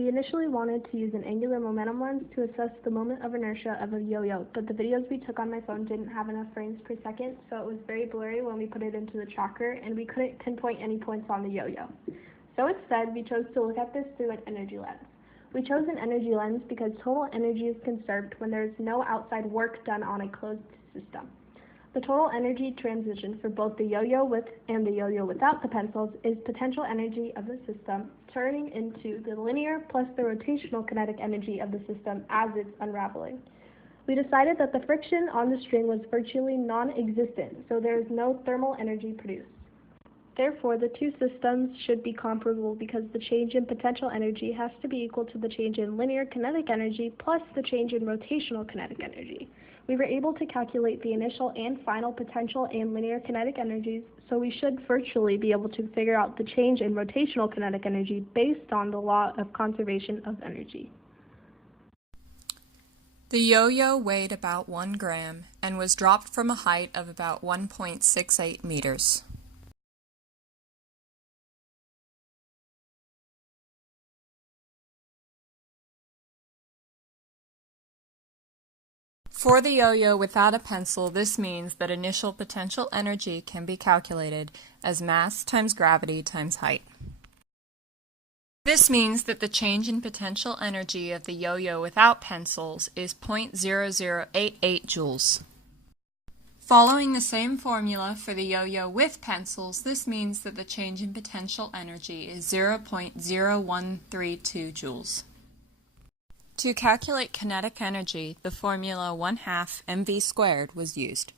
We initially wanted to use an angular momentum lens to assess the moment of inertia of a yo-yo, but the videos we took on my phone didn't have enough frames per second, so it was very blurry when we put it into the tracker, and we couldn't pinpoint any points on the yo-yo. So instead, we chose to look at this through an energy lens. We chose an energy lens because total energy is conserved when there is no outside work done on a closed system. The total energy transition for both the yo-yo with and the yo-yo without the pencils is potential energy of the system turning into the linear plus the rotational kinetic energy of the system as it's unraveling. We decided that the friction on the string was virtually non-existent, so there is no thermal energy produced. Therefore, the two systems should be comparable because the change in potential energy has to be equal to the change in linear kinetic energy plus the change in rotational kinetic energy. We were able to calculate the initial and final potential and linear kinetic energies, so we should virtually be able to figure out the change in rotational kinetic energy based on the law of conservation of energy. The yo-yo weighed about 1 gram and was dropped from a height of about 1.68 meters. For the yo-yo without a pencil, this means that initial potential energy can be calculated as mass times gravity times height. This means that the change in potential energy of the yo-yo without pencils is 0.0088 joules. Following the same formula for the yo-yo with pencils, this means that the change in potential energy is 0.0132 joules. To calculate kinetic energy, the formula 1/2 mv squared was used.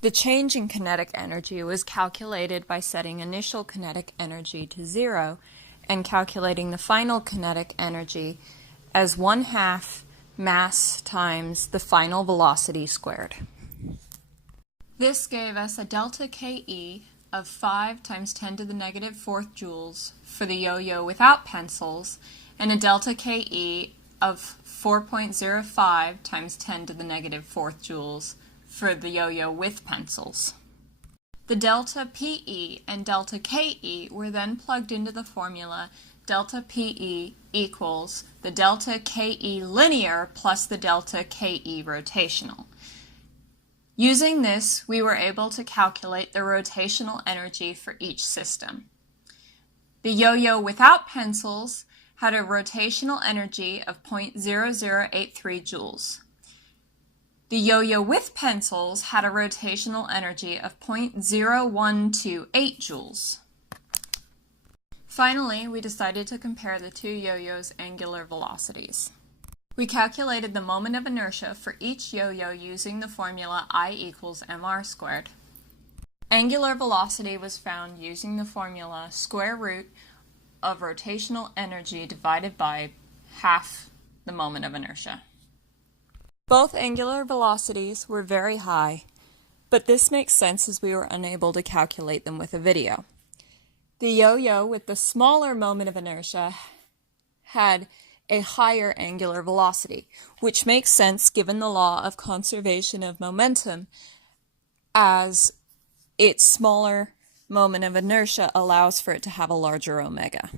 The change in kinetic energy was calculated by setting initial kinetic energy to 0 and calculating the final kinetic energy as 1/2 mass times the final velocity squared. This gave us a delta Ke of 5 times 10 to the negative 4th joules for the yo-yo without pencils and a delta Ke of 4.05 times 10 to the negative 4th joules for the yo-yo with pencils. The delta Pe and delta Ke were then plugged into the formula delta Pe equals the delta Ke linear plus the delta Ke rotational. Using this, we were able to calculate the rotational energy for each system. The yo-yo without pencils had a rotational energy of 0.0083 joules. The yo-yo with pencils had a rotational energy of 0.0128 joules. Finally, we decided to compare the two yo-yo's angular velocities. We calculated the moment of inertia for each yo-yo using the formula I equals mr squared. Angular velocity was found using the formula square root of rotational energy divided by half the moment of inertia. Both angular velocities were very high, but this makes sense as we were unable to calculate them with a video. The yo-yo with the smaller moment of inertia had a higher angular velocity, which makes sense given the law of conservation of momentum, as its smaller moment of inertia allows for it to have a larger omega.